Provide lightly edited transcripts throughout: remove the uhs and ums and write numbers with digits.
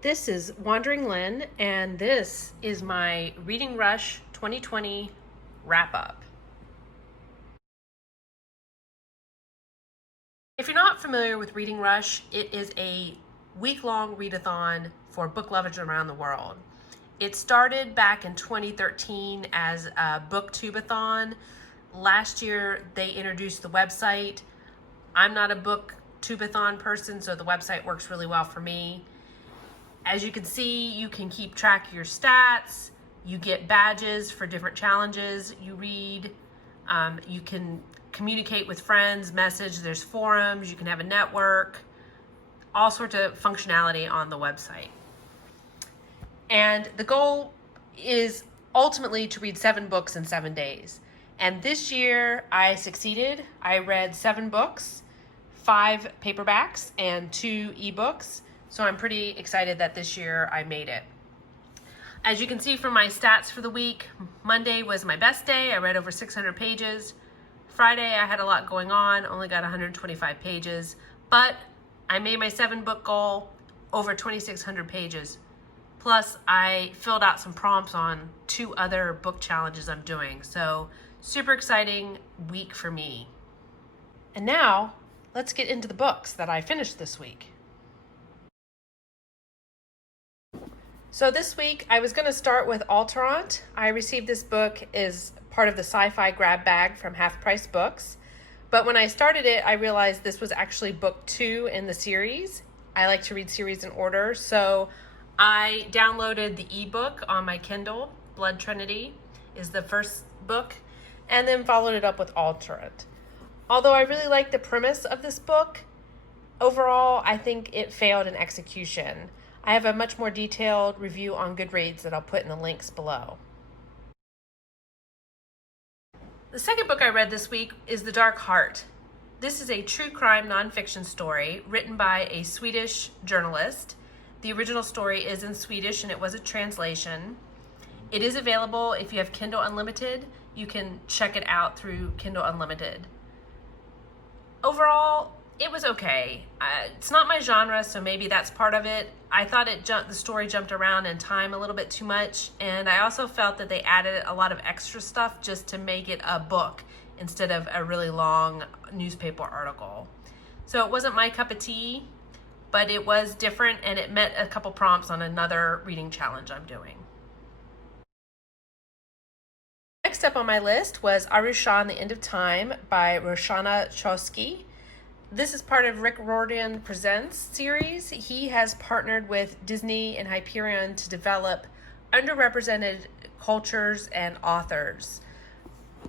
This is Wandering Lynn, and this is my Reading Rush 2020 wrap up. If you're not familiar with Reading Rush, it is a week-long readathon for book lovers around the world. It started back in 2013 as a booktubeathon. Last year, they introduced the website. I'm not a booktubeathon person, so the website works really well for me. As you can see, you can keep track of your stats. You get badges for different challenges you read. You can communicate with friends, message, there's forums, you can have a network, all sorts of functionality on the website. And the goal is ultimately to read 7 books in 7 days. And this year I succeeded. I read 7 books, 5 paperbacks, and 2 ebooks. So I'm pretty excited that this year I made it. As you can see from my stats for the week, Monday was my best day. I read over 600 pages. Friday I had a lot going on, only got 125 pages, but I made my 7-book goal, over 2,600 pages. Plus I filled out some prompts on 2 other book challenges I'm doing. So super exciting week for me. And now let's get into the books that I finished this week. So this week I was going to start with Alterant. I received this book as part of the sci-fi grab bag from Half Price Books. But when I started it, I realized this was actually book 2 in the series. I like to read series in order, so I downloaded the ebook on my Kindle. Blood Trinity is the first book, and then followed it up with Alterant. Although I really like the premise of this book, overall I think it failed in execution. I have a much more detailed review on Goodreads that I'll put in the links below. The second book I read this week is The Dark Heart. This is a true crime nonfiction story written by a Swedish journalist. The original story is in Swedish and it was a translation. It is available if you have Kindle Unlimited. You can check it out through Kindle Unlimited. Overall, it was okay. It's not my genre, so maybe that's part of it. I thought the story jumped around in time a little bit too much, and I also felt that they added a lot of extra stuff just to make it a book instead of a really long newspaper article. So it wasn't my cup of tea, but it was different, and it met a couple prompts on another reading challenge I'm doing. Next up on my list was Aru Shah and the End of Time by Rushan. This is part of Rick Riordan Presents series. He has partnered with Disney and Hyperion to develop underrepresented cultures and authors.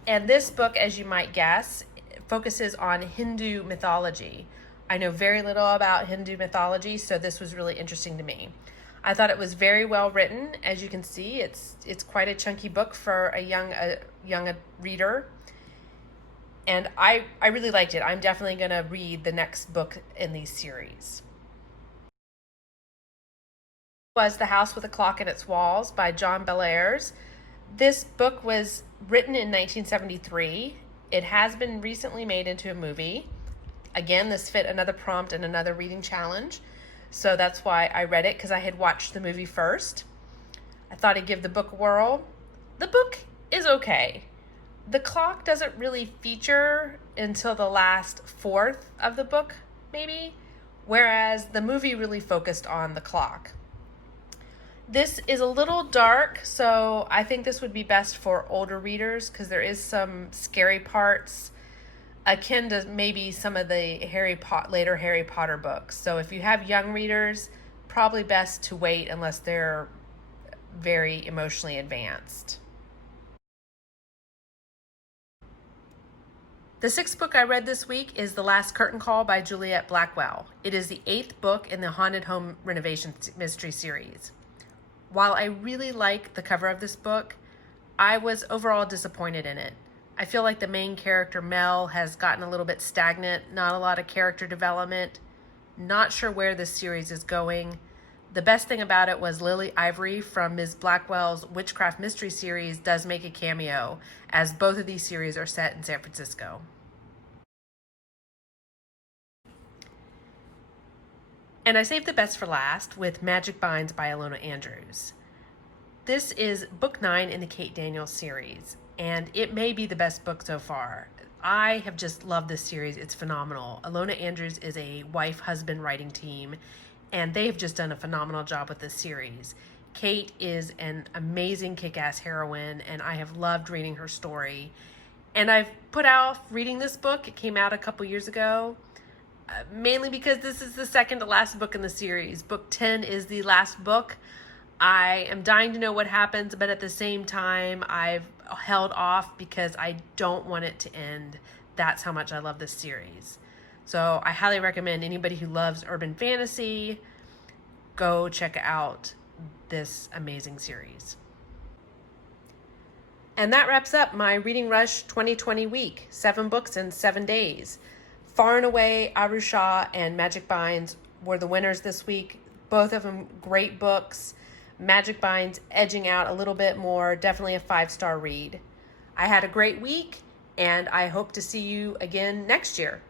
And this book, as you might guess, focuses on Hindu mythology. I know very little about Hindu mythology, so this was really interesting to me. I thought it was very well written. As you can see, it's quite a chunky book for a young reader. And I really liked it. I'm definitely going to read the next book in these series. Was The House with a Clock in Its Walls by John Bellairs. This book was written in 1973. It has been recently made into a movie. Again, this fit another prompt and another reading challenge. So that's why I read it, because I had watched the movie first. I thought I'd give the book a whirl. The book is okay. The clock doesn't really feature until the last fourth of the book, maybe, whereas the movie really focused on the clock. This is a little dark, so I think this would be best for older readers because there is some scary parts akin to maybe some of the later Harry Potter books. So if you have young readers, probably best to wait unless they're very emotionally advanced. The 6th book I read this week is The Last Curtain Call by Juliet Blackwell. It is the 8th book in the Haunted Home Renovation Mystery series. While I really like the cover of this book, I was overall disappointed in it. I feel like the main character, Mel, has gotten a little bit stagnant, not a lot of character development. Not sure where this series is going. The best thing about it was Lily Ivory from Ms. Blackwell's Witchcraft Mystery series does make a cameo, as both of these series are set in San Francisco. And I saved the best for last with Magic Binds by Ilona Andrews. This is book 9 in the Kate Daniels series, and it may be the best book so far. I have just loved this series. It's phenomenal. Ilona Andrews is a wife-husband writing team, and they've just done a phenomenal job with this series. Kate is an amazing kick-ass heroine, and I have loved reading her story. And I've put off reading this book. It came out a couple years ago, mainly because this is the second to last book in the series. Book 10 is the last book. I am dying to know what happens, but at the same time, I've held off because I don't want it to end. That's how much I love this series. So I highly recommend anybody who loves urban fantasy, go check out this amazing series. And that wraps up my Reading Rush 2020 week. 7 books in 7 days. Far and away, Aru Shah and Magic Binds were the winners this week. Both of them great books. Magic Binds edging out a little bit more, definitely a 5-star read. I had a great week, and I hope to see you again next year.